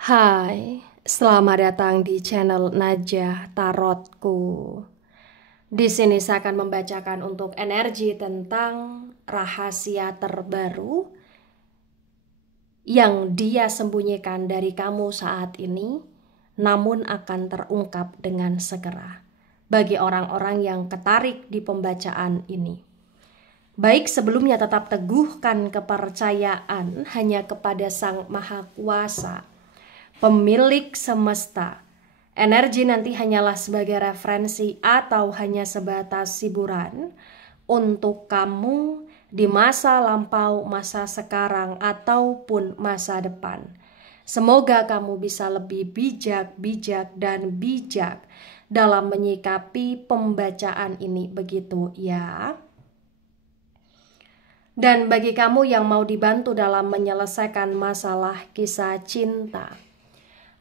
Hai, selamat datang di channel Najah Tarotku. Di sini saya akan membacakan untuk energi tentang rahasia terbaru yang dia sembunyikan dari kamu saat ini, namun akan terungkap dengan segera bagi orang-orang yang ketarik di pembacaan ini. Baik, sebelumnya tetap teguhkan kepercayaan hanya kepada Sang Maha Kuasa, pemilik semesta. Energi nanti hanyalah sebagai referensi atau hanya sebatas hiburan untuk kamu di masa lampau, masa sekarang, ataupun masa depan. Semoga kamu bisa lebih bijak dan bijak dalam menyikapi pembacaan ini, begitu ya. Dan bagi kamu yang mau dibantu dalam menyelesaikan masalah kisah cinta,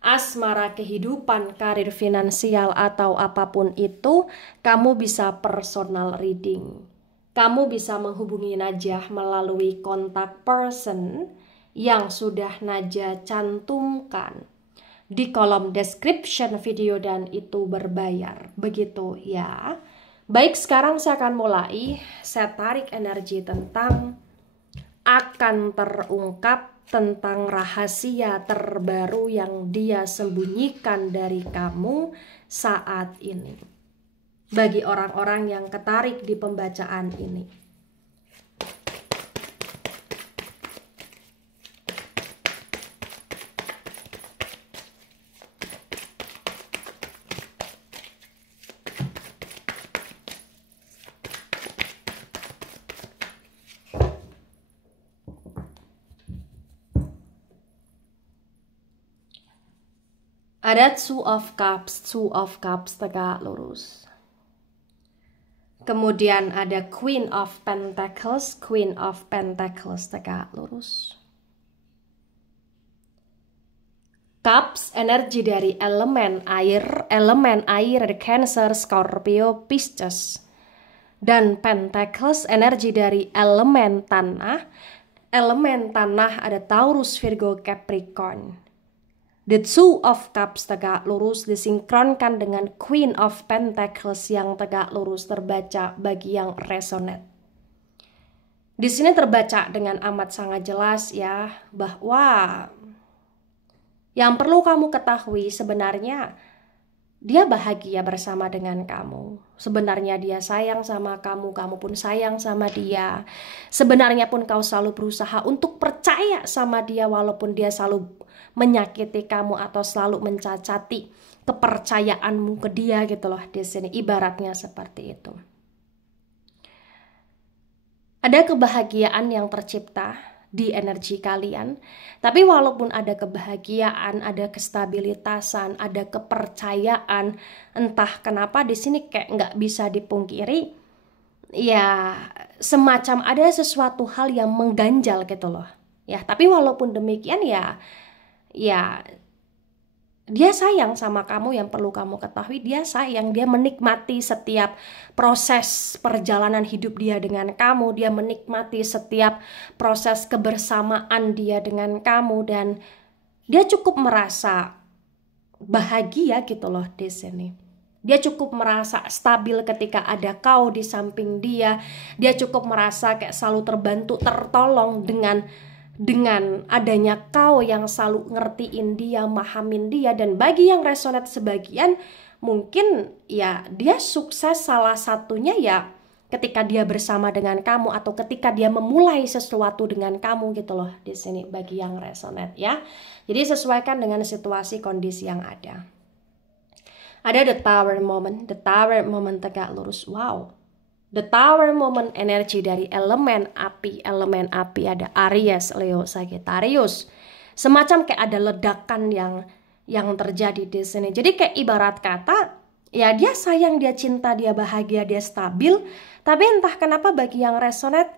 asmara, kehidupan, karir, finansial, atau apapun itu, kamu bisa personal reading. Kamu bisa menghubungi Najah melalui kontak person yang sudah Najah cantumkan di kolom description video dan itu berbayar. Begitu ya. Baik, sekarang saya akan mulai. Saya tarik energi tentang akan terungkap tentang rahasia terbaru yang dia sembunyikan dari kamu saat ini. Bagi orang-orang yang ketarik di pembacaan ini. Ada Two of Cups tegak lurus. Kemudian ada Queen of Pentacles tegak lurus. Cups, energi dari elemen air ada Cancer, Scorpio, Pisces. Dan Pentacles, energi dari elemen tanah ada Taurus, Virgo, Capricorn. The Two of Cups tegak lurus disinkronkan dengan Queen of Pentacles yang tegak lurus terbaca bagi yang resonate. Di sini terbaca dengan amat sangat jelas ya, bahwa yang perlu kamu ketahui sebenarnya dia bahagia bersama dengan kamu. Sebenarnya dia sayang sama kamu, kamu pun sayang sama dia. Sebenarnya pun kau selalu berusaha untuk percaya sama dia walaupun dia selalu menyakiti kamu atau selalu mencacati kepercayaanmu ke dia gitu loh di sini. Ibaratnya seperti itu. Ada kebahagiaan yang tercipta di energi kalian, tapi walaupun ada kebahagiaan, ada kestabilitasan, ada kepercayaan, entah kenapa di sini kayak nggak bisa dipungkiri, ya semacam ada sesuatu hal yang mengganjal gitu loh. Ya, tapi walaupun demikian ya dia sayang sama kamu. Yang perlu kamu ketahui, dia sayang, dia menikmati setiap proses perjalanan hidup dia dengan kamu, dia menikmati setiap proses kebersamaan dia dengan kamu, dan dia cukup merasa bahagia gitu loh di sini. Dia cukup merasa stabil ketika ada kau di samping dia. Dia cukup merasa kayak selalu terbantu, tertolong dengan adanya kau yang selalu ngertiin dia, mahamin dia. Dan bagi yang resonate sebagian, mungkin ya dia sukses salah satunya ya ketika dia bersama dengan kamu atau ketika dia memulai sesuatu dengan kamu gitu loh di sini bagi yang resonate ya. Jadi sesuaikan dengan situasi kondisi yang ada. Ada the Tower moment tegak lurus. Wow. The Tower moment, energi dari elemen api ada Aries, Leo, Sagittarius. Semacam kayak ada ledakan yang terjadi di sini. Jadi kayak ibarat kata, ya dia sayang, dia cinta, dia bahagia, dia stabil. Tapi entah kenapa bagi yang resonate,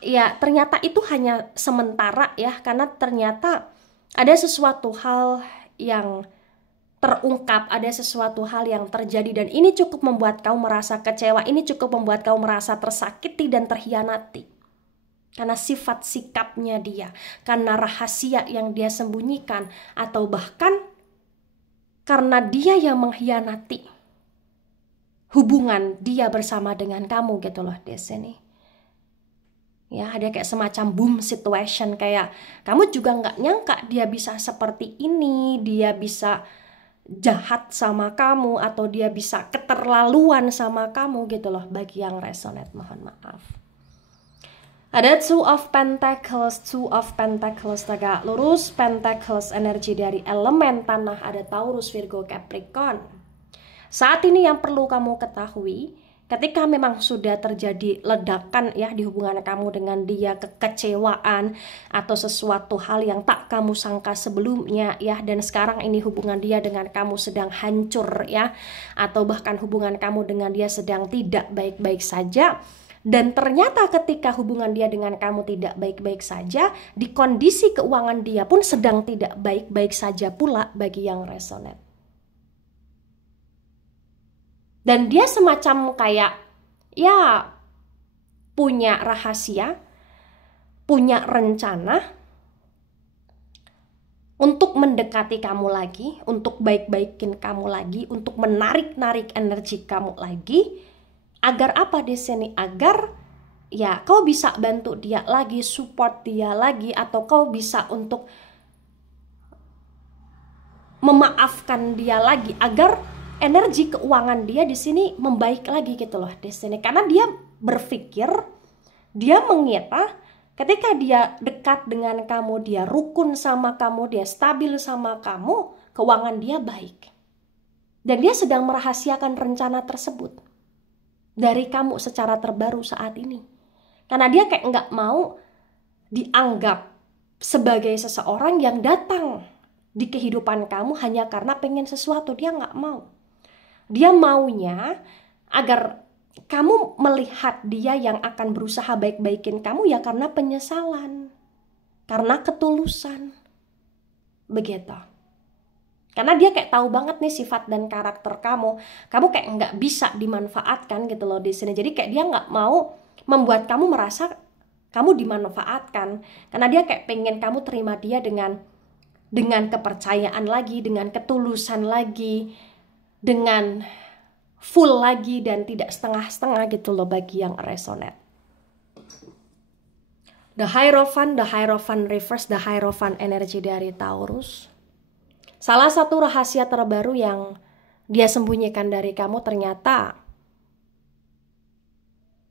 ya ternyata itu hanya sementara ya. Karena ternyata ada sesuatu hal yang terungkap, ada sesuatu hal yang terjadi, dan ini cukup membuat kau merasa kecewa, ini cukup membuat kau merasa tersakiti dan terhianati. karena sifat sikapnya dia, karena rahasia yang dia sembunyikan, atau bahkan karena dia yang mengkhianati hubungan dia bersama dengan kamu gitu loh di sini. Ya, ada kayak semacam boom situation, kayak kamu juga nggak nyangka dia bisa seperti ini, dia bisa jahat sama kamu, atau dia bisa keterlaluan sama kamu gitu loh. Bagi yang resonate, mohon maaf. Ada Two of Pentacles tegak lurus, Pentacles energi dari elemen tanah, ada Taurus, Virgo, Capricorn. Saat ini yang perlu kamu ketahui, ketika memang sudah terjadi ledakan ya di hubungan kamu dengan dia, kekecewaan atau sesuatu hal yang tak kamu sangka sebelumnya ya, dan sekarang ini hubungan dia dengan kamu sedang hancur ya, atau bahkan hubungan kamu dengan dia sedang tidak baik-baik saja. Dan ternyata ketika hubungan dia dengan kamu tidak baik-baik saja, di kondisi keuangan dia pun sedang tidak baik-baik saja pula bagi yang resonate. Dan dia semacam kayak ya punya rahasia, punya rencana untuk mendekati kamu lagi, untuk baik-baikin kamu lagi, untuk menarik-narik energi kamu lagi. Agar apa di sini? Agar ya kau bisa bantu dia lagi, support dia lagi, atau kau bisa untuk memaafkan dia lagi, agar energi keuangan dia di sini membaik lagi gitu loh di sini. Karena dia berpikir, dia mengira ketika dia dekat dengan kamu, dia rukun sama kamu, dia stabil sama kamu, keuangan dia baik. Dan dia sedang merahasiakan rencana tersebut dari kamu secara terbaru saat ini. Karena dia kayak nggak mau dianggap sebagai seseorang yang datang di kehidupan kamu hanya karena pengen sesuatu. Dia nggak mau. Dia maunya agar kamu melihat dia yang akan berusaha baik-baikin kamu ya karena penyesalan, karena ketulusan. Begitu. Karena dia kayak tahu banget nih sifat dan karakter kamu. Kamu kayak nggak bisa dimanfaatkan gitu loh di sini. Jadi kayak dia nggak mau membuat kamu merasa kamu dimanfaatkan. Karena dia kayak pengen kamu terima dia dengan kepercayaan lagi, dengan ketulusan lagi, dengan full lagi, dan tidak setengah-setengah gitu loh bagi yang resonate. The Hierophant reverse, the Hierophant energi dari Taurus. Salah satu rahasia terbaru yang dia sembunyikan dari kamu ternyata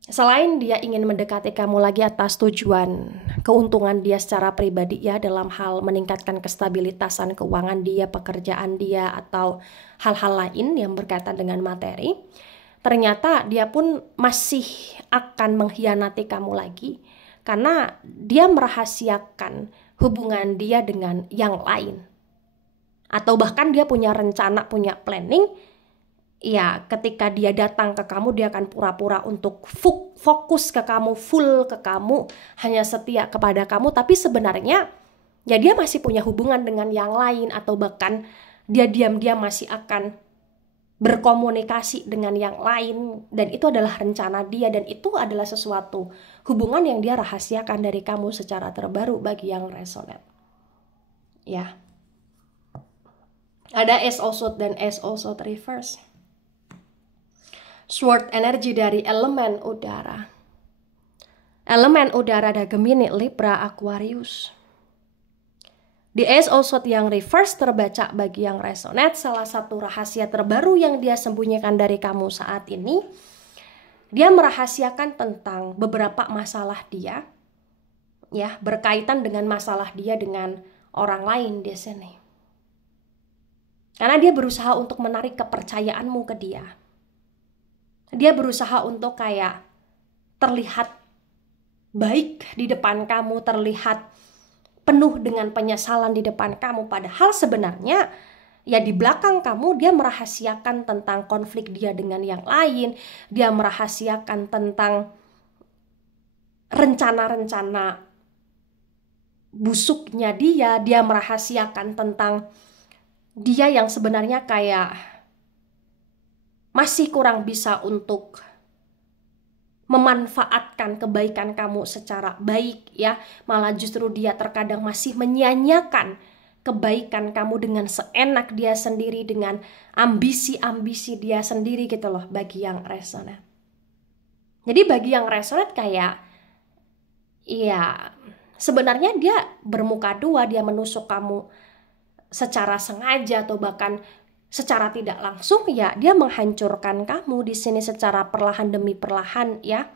selain dia ingin mendekati kamu lagi atas tujuan keuntungan dia secara pribadi ya, dalam hal meningkatkan kestabilitasan keuangan dia, pekerjaan dia, atau hal-hal lain yang berkaitan dengan materi, ternyata dia pun masih akan mengkhianati kamu lagi karena dia merahasiakan hubungan dia dengan yang lain. Atau bahkan dia punya rencana, punya planning, ya ketika dia datang ke kamu dia akan pura-pura untuk fokus ke kamu, full ke kamu, hanya setia kepada kamu, tapi sebenarnya ya dia masih punya hubungan dengan yang lain, atau bahkan dia diam-diam masih akan berkomunikasi dengan yang lain, dan itu adalah rencana dia, dan itu adalah sesuatu hubungan yang dia rahasiakan dari kamu secara terbaru bagi yang resonate. Ya. Ada Ace of Swords dan Ace of Swords reverse. Sword energi dari elemen udara. Elemen udara ada Gemini, Libra, Aquarius. Di Ace of Swords yang reverse terbaca bagi yang resonate, salah satu rahasia terbaru yang dia sembunyikan dari kamu saat ini, dia merahasiakan tentang beberapa masalah dia, ya, berkaitan dengan masalah dia dengan orang lain di sini. Karena dia berusaha untuk menarik kepercayaanmu ke dia. Dia berusaha untuk kayak terlihat baik di depan kamu, terlihat penuh dengan penyesalan di depan kamu. Padahal sebenarnya ya di belakang kamu dia merahasiakan tentang konflik dia dengan yang lain. Dia merahasiakan tentang rencana-rencana busuknya dia. Dia merahasiakan tentang dia yang sebenarnya kayak masih kurang bisa untuk memanfaatkan kebaikan kamu secara baik ya, malah justru dia terkadang masih menyia-nyiakan kebaikan kamu dengan seenak dia sendiri, dengan ambisi-ambisi dia sendiri gitu loh, bagi yang resonate. Jadi bagi yang resonate kayak ya sebenarnya dia bermuka dua, dia menusuk kamu secara sengaja atau bahkan secara tidak langsung, ya dia menghancurkan kamu di sini secara perlahan demi perlahan ya.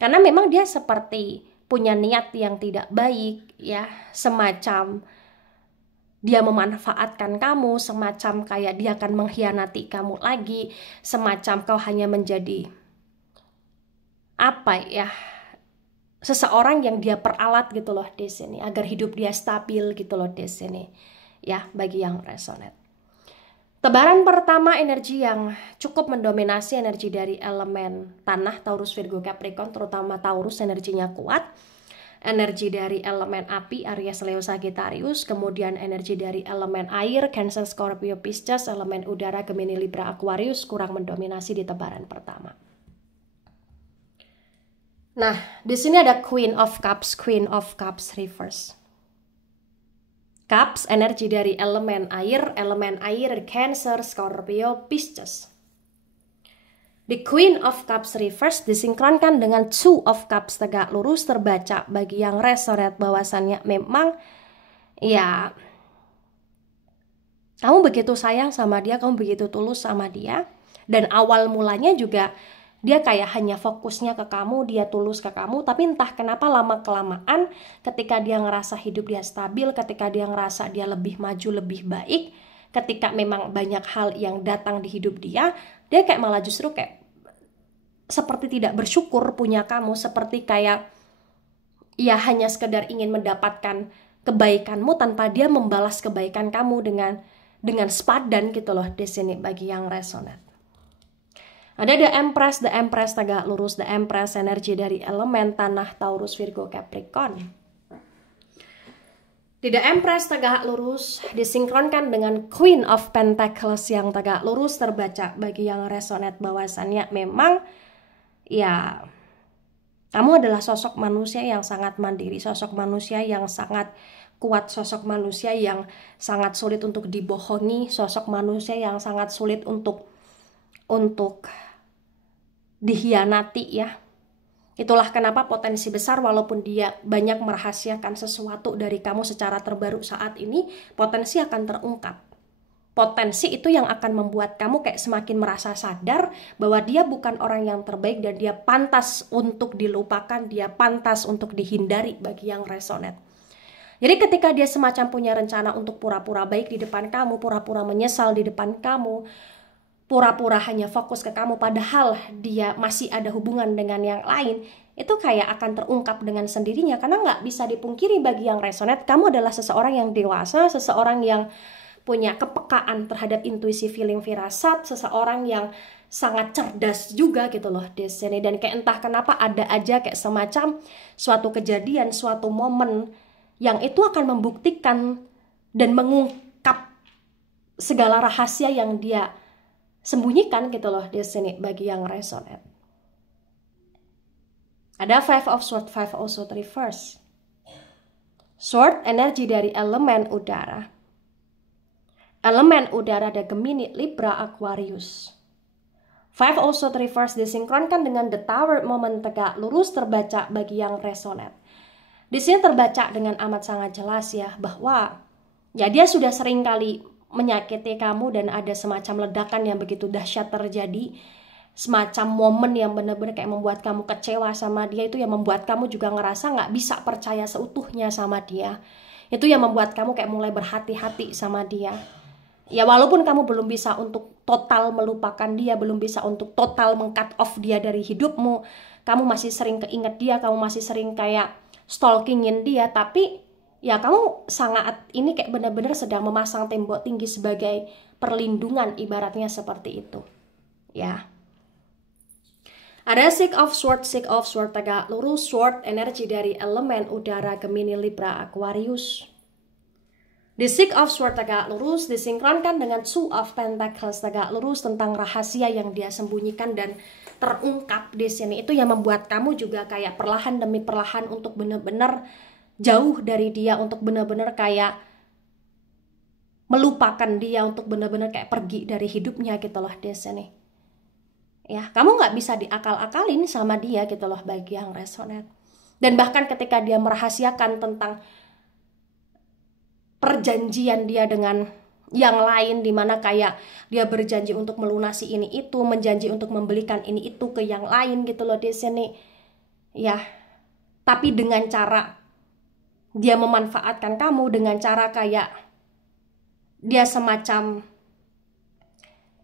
Karena memang dia seperti punya niat yang tidak baik ya, semacam dia memanfaatkan kamu, semacam kayak dia akan mengkhianati kamu lagi, semacam kau hanya menjadi apa ya, seseorang yang dia peralat gitu loh di sini agar hidup dia stabil gitu loh di sini ya, bagi yang resonate. Tebaran pertama energi yang cukup mendominasi energi dari elemen tanah, Taurus, Virgo, Capricorn, terutama Taurus energinya kuat. Energi dari elemen api, Aries, Leo, Sagittarius. Kemudian energi dari elemen air, Cancer, Scorpio, Pisces. Elemen udara, Gemini, Libra, Aquarius kurang mendominasi di tebaran pertama. Nah, di sini ada Queen of Cups reverse. Cups, energi dari elemen air Cancer, Scorpio, Pisces. The Queen of Cups reverse disinkronkan dengan Two of Cups tegak lurus, terbaca bagi yang resonate bahwasannya memang ya kamu begitu sayang sama dia, kamu begitu tulus sama dia, dan awal mulanya juga dia kayak hanya fokusnya ke kamu, dia tulus ke kamu, tapi entah kenapa lama-kelamaan ketika dia ngerasa hidup dia stabil, ketika dia ngerasa dia lebih maju, lebih baik, ketika memang banyak hal yang datang di hidup dia kayak malah justru kayak seperti tidak bersyukur punya kamu, seperti kayak ya hanya sekedar ingin mendapatkan kebaikanmu tanpa dia membalas kebaikan kamu dengan sepadan gitu loh di sini bagi yang resonate. Ada The Empress tegak lurus, The Empress energi dari elemen tanah, Taurus, Virgo, Capricorn. Di The Empress tegak lurus disinkronkan dengan Queen of Pentacles yang tegak lurus, terbaca bagi yang resonate bahwasannya memang ya kamu adalah sosok manusia yang sangat mandiri, sosok manusia yang sangat kuat, sosok manusia yang sangat sulit untuk dibohongi, sosok manusia yang sangat sulit untuk dikhianati ya. Itulah kenapa potensi besar walaupun dia banyak merahasiakan sesuatu dari kamu secara terbaru saat ini, potensi akan terungkap. Potensi itu yang akan membuat kamu kayak semakin merasa sadar bahwa dia bukan orang yang terbaik dan dia pantas untuk dilupakan, dia pantas untuk dihindari bagi yang resonate. Jadi ketika dia semacam punya rencana untuk pura-pura baik di depan kamu, pura-pura menyesal di depan kamu, pura-pura hanya fokus ke kamu padahal dia masih ada hubungan dengan yang lain, itu kayak akan terungkap dengan sendirinya. Karena nggak bisa dipungkiri bagi yang resonate, kamu adalah seseorang yang dewasa, seseorang yang punya kepekaan terhadap intuisi, feeling, firasat, seseorang yang sangat cerdas juga gitu loh di sini. Dan kayak entah kenapa ada aja kayak semacam suatu kejadian, suatu momen yang itu akan membuktikan dan mengungkap segala rahasia yang dia sembunyikan gitu loh di sini bagi yang resonate. Ada Five of Swords reverse. Sword energi dari elemen udara. Elemen udara ada Gemini, Libra, Aquarius. Five of Swords reverse disinkronkan dengan The Tower, momen tegak lurus, terbaca bagi yang resonate. Di sini terbaca dengan amat sangat jelas ya bahwa ya dia sudah sering kali menyakiti kamu dan ada semacam ledakan yang begitu dahsyat terjadi, semacam momen yang benar-benar kayak membuat kamu kecewa sama dia, itu yang membuat kamu juga ngerasa nggak bisa percaya seutuhnya sama dia, itu yang membuat kamu kayak mulai berhati-hati sama dia. Ya walaupun kamu belum bisa untuk total melupakan dia, belum bisa untuk total meng-cut off dia dari hidupmu, kamu masih sering keinget dia, kamu masih sering kayak stalkingin dia, tapi ya kamu sangat ini kayak benar-benar sedang memasang tembok tinggi sebagai perlindungan, ibaratnya seperti itu ya. Ada Six of Swords tegak lurus, sword energi dari elemen udara, Gemini, Libra, Aquarius. The Six of Swords tegak lurus disinkronkan dengan Two of Pentacles tegak lurus tentang rahasia yang dia sembunyikan dan terungkap di sini. Itu yang membuat kamu juga kayak perlahan demi perlahan untuk benar-benar jauh dari dia, untuk benar-benar kayak melupakan dia, untuk benar-benar kayak pergi dari hidupnya gitu loh di sini. Ya, kamu nggak bisa diakal-akalin sama dia gitu loh bagi yang resonate. Dan bahkan ketika dia merahasiakan tentang perjanjian dia dengan yang lain, dimana kayak dia berjanji untuk melunasi ini itu, menjanji untuk membelikan ini itu ke yang lain gitu loh di sini. Ya, tapi dengan cara dia memanfaatkan kamu, dengan cara kayak dia semacam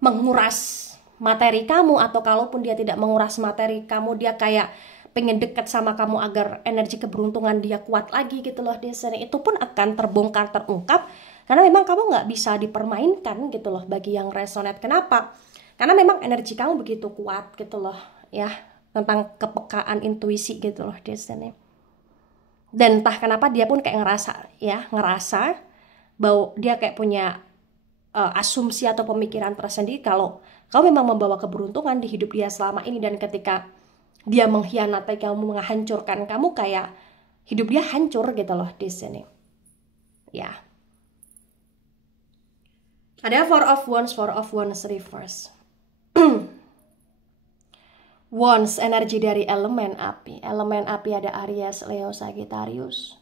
menguras materi kamu, atau kalaupun dia tidak menguras materi kamu, dia kayak pengen deket sama kamu agar energi keberuntungan dia kuat lagi gitu loh di sini. Itu pun akan terbongkar, terungkap, karena memang kamu nggak bisa dipermainkan gitu loh bagi yang resonate. Kenapa? Karena memang energi kamu begitu kuat gitu loh ya, tentang kepekaan intuisi gitu loh di sini. Dan entah kenapa dia pun kayak ngerasa bahwa dia kayak punya asumsi atau pemikiran tersendiri kalau kau memang membawa keberuntungan di hidup dia selama ini, dan ketika dia mengkhianati kamu, menghancurkan kamu, kayak hidup dia hancur gitu loh di sini. Ya. Ada Four of Wands reverse. Wands, energi dari elemen api. Elemen api ada Aries, Leo, Sagittarius.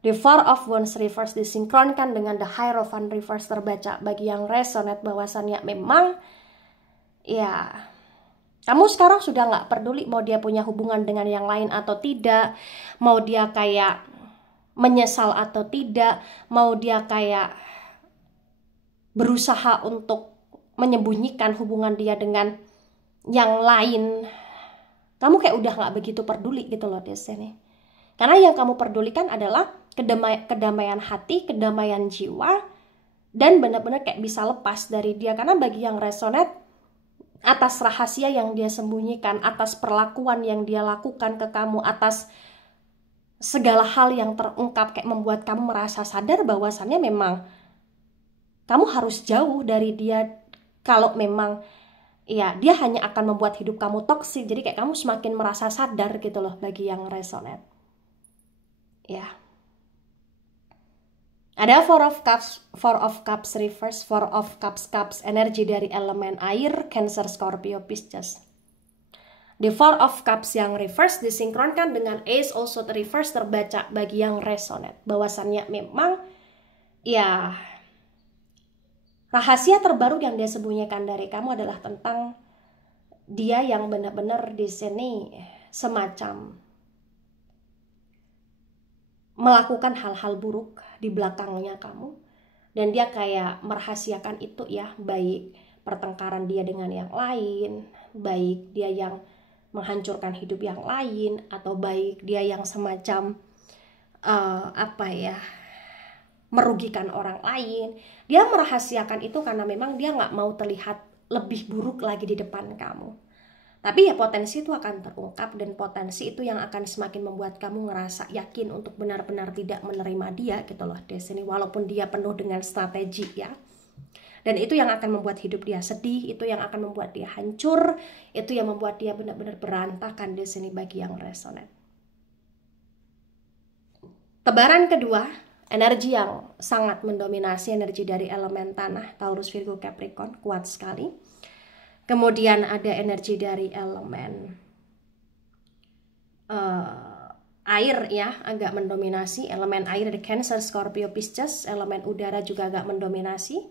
The Four of Wands reverse disinkronkan dengan The Hierophant reverse terbaca bagi yang resonate bahwasannya memang ya, kamu sekarang sudah nggak peduli mau dia punya hubungan dengan yang lain atau tidak, mau dia kayak menyesal atau tidak, mau dia kayak berusaha untuk menyembunyikan hubungan dia dengan yang lain. Kamu kayak udah nggak begitu peduli gitu loh di sini. Karena yang kamu pedulikan adalah kedamaian hati, kedamaian jiwa, dan benar-benar kayak bisa lepas dari dia. Karena bagi yang resonate, atas rahasia yang dia sembunyikan, atas perlakuan yang dia lakukan ke kamu, atas segala hal yang terungkap kayak membuat kamu merasa sadar bahwasannya memang kamu harus jauh dari dia. Kalau memang ya dia hanya akan membuat hidup kamu toksik, jadi kayak kamu semakin merasa sadar gitu loh bagi yang resonate. Ya. Ada Four of Cups reverse, Four of Cups energi dari elemen air, Cancer, Scorpio, Pisces. The Four of Cups yang reverse disinkronkan dengan Ace also reverse terbaca bagi yang resonate. Bahwasannya memang ya rahasia terbaru yang dia sembunyikan dari kamu adalah tentang dia yang benar-benar di sini semacam melakukan hal-hal buruk di belakangnya kamu, dan dia kayak merahasiakan itu ya, baik pertengkaran dia dengan yang lain, baik dia yang menghancurkan hidup yang lain, atau baik dia yang semacam merugikan orang lain. Dia merahasiakan itu karena memang dia nggak mau terlihat lebih buruk lagi di depan kamu. Tapi ya potensi itu akan terungkap, dan potensi itu yang akan semakin membuat kamu ngerasa yakin untuk benar-benar tidak menerima dia gitu loh di sini, walaupun dia penuh dengan strategi ya. Dan itu yang akan membuat hidup dia sedih, itu yang akan membuat dia hancur, itu yang membuat dia benar-benar berantakan di sini bagi yang resonate. Tebaran kedua, energi yang sangat mendominasi, energi dari elemen tanah, Taurus, Virgo, Capricorn, kuat sekali. Kemudian ada energi dari elemen air ya, agak mendominasi. Elemen air ada Cancer, Scorpio, Pisces. Elemen udara juga agak mendominasi,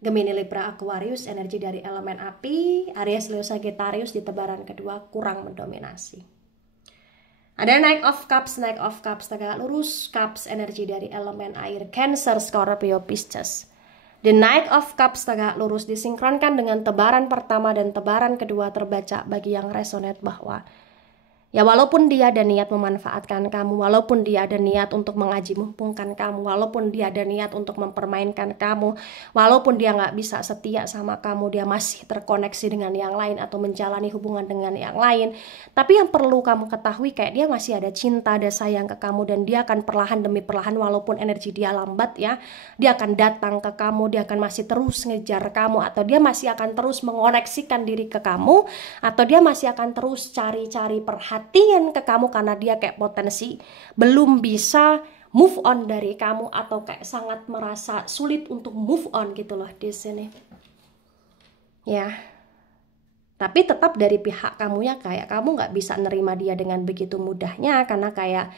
Gemini, Libra, Aquarius. Energi dari elemen api, Aries, Leo, Sagittarius di tebaran kedua kurang mendominasi. Ada Knight of Cups tegak lurus, Cups energi dari elemen air, Cancer, Scorpio, Pisces. The Knight of Cups tegak lurus disinkronkan dengan tebaran pertama dan tebaran kedua terbaca bagi yang resonate bahwa Ya walaupun dia ada niat memanfaatkan kamu, walaupun dia ada niat untuk mengaji mumpungkan kamu, walaupun dia ada niat untuk mempermainkan kamu, walaupun dia nggak bisa setia sama kamu, dia masih terkoneksi dengan yang lain atau menjalani hubungan dengan yang lain. Tapi yang perlu kamu ketahui kayak dia masih ada cinta, ada sayang ke kamu, dan dia akan perlahan demi perlahan walaupun energi dia lambat ya, dia akan datang ke kamu, dia akan masih terus ngejar kamu, atau dia masih akan terus mengoneksikan diri ke kamu, atau dia masih akan terus cari-cari perhatian ke kamu karena dia kayak potensi belum bisa move on dari kamu atau kayak sangat merasa sulit untuk move on gitu loh di sini. Ya. Tapi tetap dari pihak kamunya kayak kamu nggak bisa nerima dia dengan begitu mudahnya karena kayak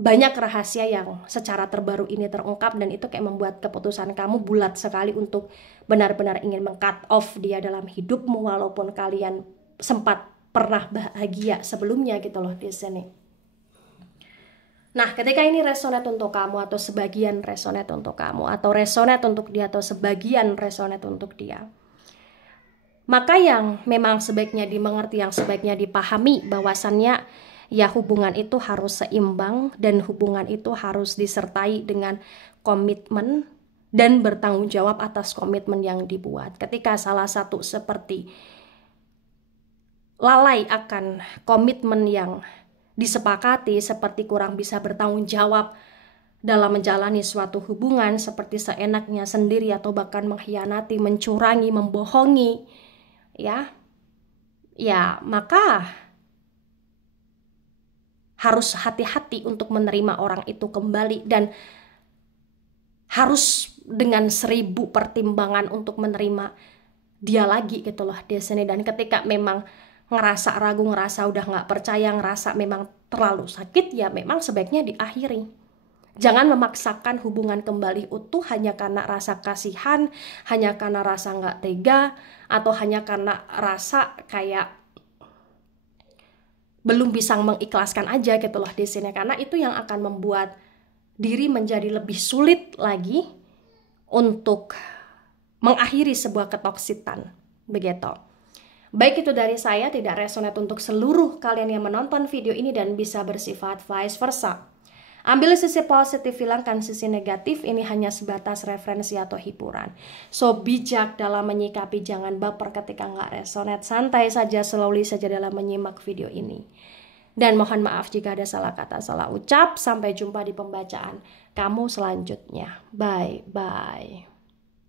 banyak rahasia yang secara terbaru ini terungkap dan itu kayak membuat keputusan kamu bulat sekali untuk benar-benar ingin meng-cut off dia dalam hidupmu walaupun kalian sempat pernah bahagia sebelumnya gitu loh di sini. Nah, ketika ini resonate untuk kamu atau sebagian resonate untuk kamu atau resonate untuk dia atau sebagian resonate untuk dia, maka yang memang sebaiknya dimengerti, yang sebaiknya dipahami bahwasannya ya hubungan itu harus seimbang dan hubungan itu harus disertai dengan komitmen dan bertanggung jawab atas komitmen yang dibuat. Ketika salah satu seperti lalai akan komitmen yang disepakati, seperti kurang bisa bertanggung jawab dalam menjalani suatu hubungan, seperti seenaknya sendiri atau bahkan mengkhianati, mencurangi, membohongi, ya maka harus hati-hati untuk menerima orang itu kembali dan harus dengan 1000 pertimbangan untuk menerima dia lagi gitu loh di sini. Dan ketika memang ngerasa ragu, ngerasa udah nggak percaya, ngerasa memang terlalu sakit, ya memang sebaiknya diakhiri. Jangan memaksakan hubungan kembali utuh hanya karena rasa kasihan, hanya karena rasa nggak tega, atau hanya karena rasa kayak belum bisa mengikhlaskan aja gitu loh di sini. Karena itu yang akan membuat diri menjadi lebih sulit lagi untuk mengakhiri sebuah ketoksitan begitu. Baik itu dari saya, tidak resonate untuk seluruh kalian yang menonton video ini dan bisa bersifat vice versa. Ambil sisi positif, hilangkan sisi negatif, ini hanya sebatas referensi atau hiburan. So, bijak dalam menyikapi, jangan baper ketika nggak resonate, santai saja, slowly saja dalam menyimak video ini. Dan mohon maaf jika ada salah kata, salah ucap. Sampai jumpa di pembacaan kamu selanjutnya. Bye-bye.